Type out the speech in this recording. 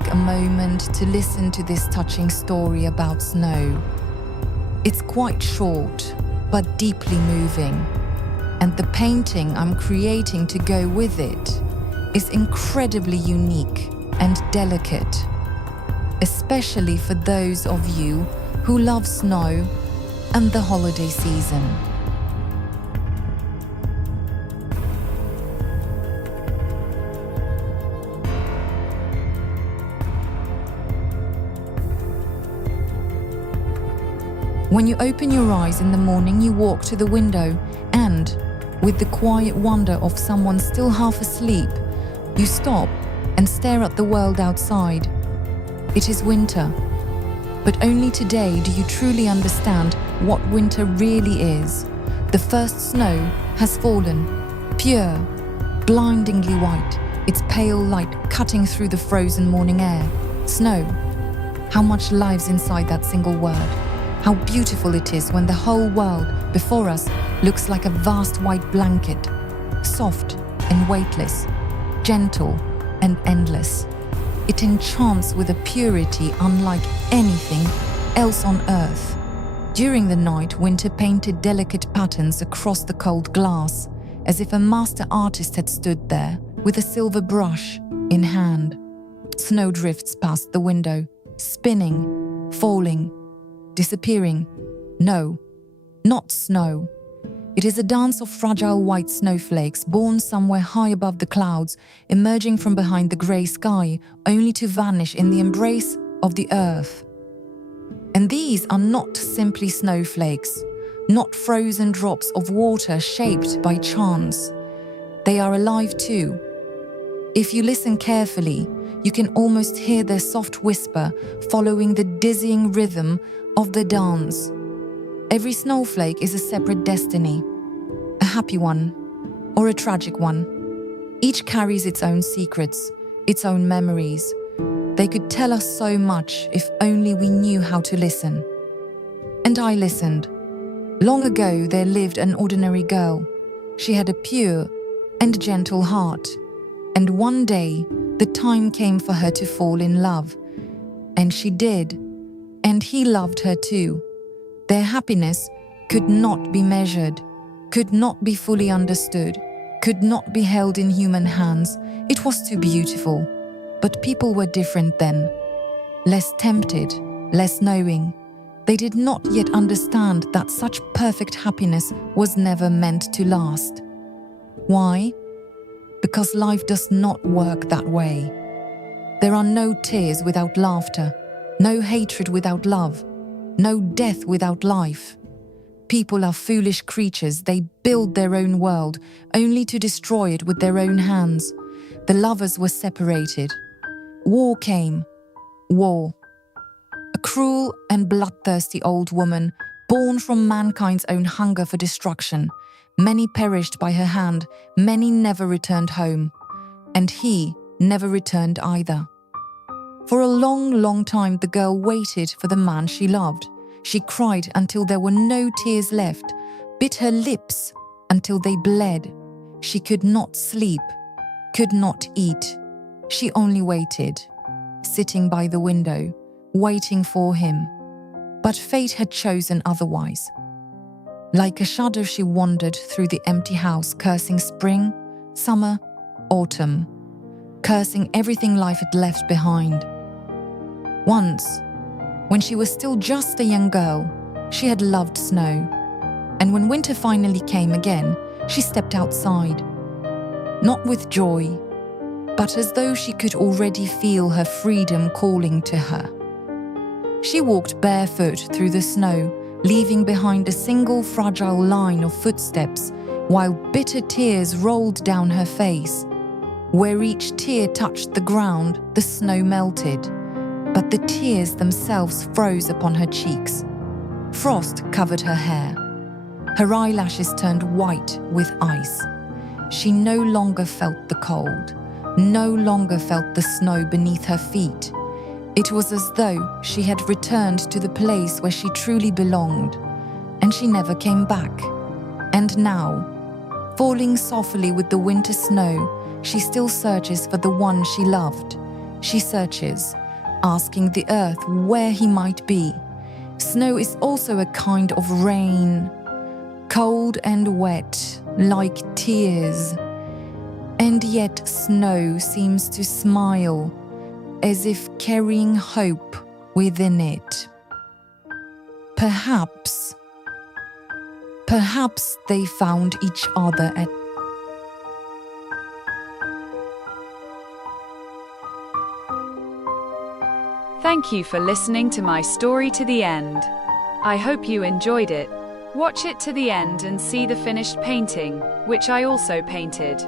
take a moment to listen to this touching story about snow. It's quite short, but deeply moving, and the painting I'm creating to go with it is incredibly unique and delicate, especially for those of you who love snow and the holiday season. When you open your eyes in the morning, you walk to the window and, with the quiet wonder of someone still half asleep, you stop and stare at the world outside. It is winter, but only today do you truly understand what winter really is. The first snow has fallen, pure, blindingly white, its pale light cutting through the frozen morning air. Snow. How much lives inside that single word. How beautiful it is when the whole world before us looks like a vast white blanket, soft and weightless, gentle and endless. It enchants with a purity unlike anything else on earth. During the night, winter painted delicate patterns across the cold glass, as if a master artist had stood there with a silver brush in hand. Snow drifts past the window, spinning, falling, disappearing. No, not snow. It is a dance of fragile white snowflakes born somewhere high above the clouds, emerging from behind the grey sky, only to vanish in the embrace of the earth. And these are not simply snowflakes, not frozen drops of water shaped by chance. They are alive too. If you listen carefully, you can almost hear their soft whisper following the dizzying rhythm of the dance. Every snowflake is a separate destiny, a happy one or a tragic one. Each carries its own secrets, its own memories. They could tell us so much if only we knew how to listen. And I listened. Long ago there lived an ordinary girl. She had a pure and gentle heart. And one day the time came for her to fall in love. And she did. And he loved her too. Their happiness could not be measured, could not be fully understood, could not be held in human hands. It was too beautiful. But people were different then. Less tempted, less knowing. They did not yet understand that such perfect happiness was never meant to last. Why? Because life does not work that way. There are no tears without laughter, no hatred without love, no death without life. People are foolish creatures. They build their own world, only to destroy it with their own hands. The lovers were separated. War came. War. A cruel and bloodthirsty old woman, born from mankind's own hunger for destruction. Many perished by her hand, many never returned home. And he never returned either. For a long, long time the girl waited for the man she loved. She cried until there were no tears left, bit her lips until they bled. She could not sleep, could not eat. She only waited, sitting by the window, waiting for him. But fate had chosen otherwise. Like a shadow she wandered through the empty house, cursing spring, summer, autumn, cursing everything life had left behind. Once, when she was still just a young girl, she had loved snow. And when winter finally came again, she stepped outside. Not with joy, but as though she could already feel her freedom calling to her. She walked barefoot through the snow, leaving behind a single fragile line of footsteps, while bitter tears rolled down her face. Where each tear touched the ground, the snow melted, but the tears themselves froze upon her cheeks. Frost covered her hair. Her eyelashes turned white with ice. She no longer felt the cold, no longer felt the snow beneath her feet. It was as though she had returned to the place where she truly belonged, and she never came back. And now, falling softly with the winter snow, she still searches for the one she loved. She searches, asking the earth where he might be. Snow is also a kind of rain, cold and wet, like tears. And yet snow seems to smile, as if carrying hope within it. Perhaps they found each other at Thank you for listening to my story to the end. I hope you enjoyed it. Watch it to the end and see the finished painting, which I also painted.